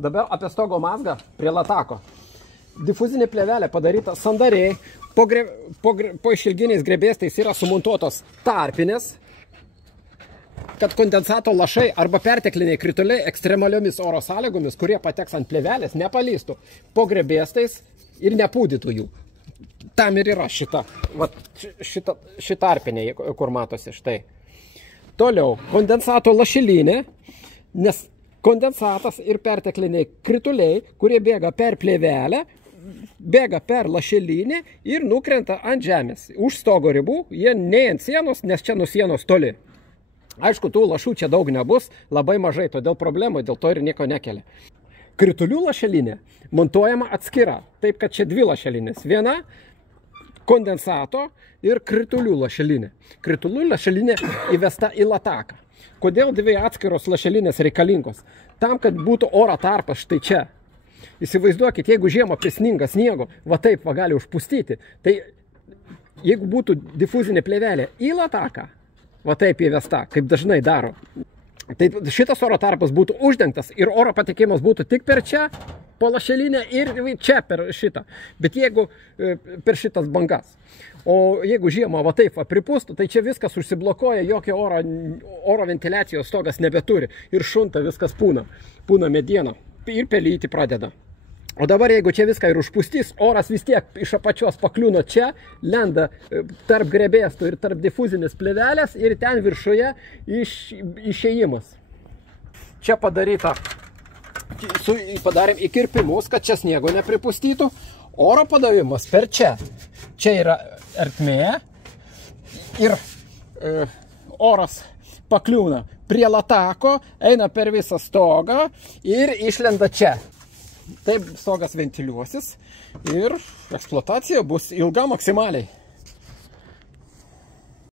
Dabar apie stogo mazgą prie latako. Difuzinė plėvelė padaryta sandariai, po išilginiais grebėstais yra sumontuotos tarpinės, kad kondensato lašai arba pertekliniai krituliai ekstremaliomis oro sąlygomis, kurie pateks ant plėvelės, nepalystų po grebėstais ir nepūdytų jų. Tam ir yra šita tarpinė, kur matosi štai. Toliau, kondensato lašelinė, nes kondensatas ir pertekliniai krituliai, kurie bėga per plėvelę, bėga per lašelinę ir nukrenta ant žemės. Už stogo ribų, jie ne ant sienos, nes čia nuo sienos toli. Aišku, tų lašų čia daug nebus, labai mažai, todėl problemų dėl to ir nieko nekelia. Kritulių lašelinė montuojama atskira, taip kad čia dvi lašelinės. Viena kondensato ir kritulių lašelinė. Kritulių lašelinė įvesta į lataką. Kodėl dvi atskiros lašelinės reikalingos? Tam, kad būtų oro tarpas štai čia. Įsivaizduokit, jeigu žiemą prisninga sniego, va taip va gali užpustyti, tai jeigu būtų difuzinė plėvelė į lataką, va taip įvesta, kaip dažnai daro, tai šitas oro tarpas būtų uždengtas ir oro patekimas būtų tik per čia, po lašelinę ir čia per šitą. Bet jeigu per šitas bangas. O jeigu žiemą va taip va pripūstų, tai čia viskas užsiblokuoja, jokio oro ventiliacijos stogas nebeturi. Ir šunta viskas pūna mediena ir pelyti pradeda. O dabar jeigu čia viską ir užpustys, oras vis tiek iš apačios pakliūno čia, lenda tarp grebėstų ir tarp difuzinės plėvelės ir ten viršuje išėjimas. Čia padaryta, padarėm įkirpimus, kad čia sniego nepripustytų. Oro padavimas per čia. Čia yra ertmė ir oras pakliūna prie latako, eina per visą stogą ir išlenda čia. Taip stogas ventiliuosis ir eksploatacija bus ilga maksimaliai.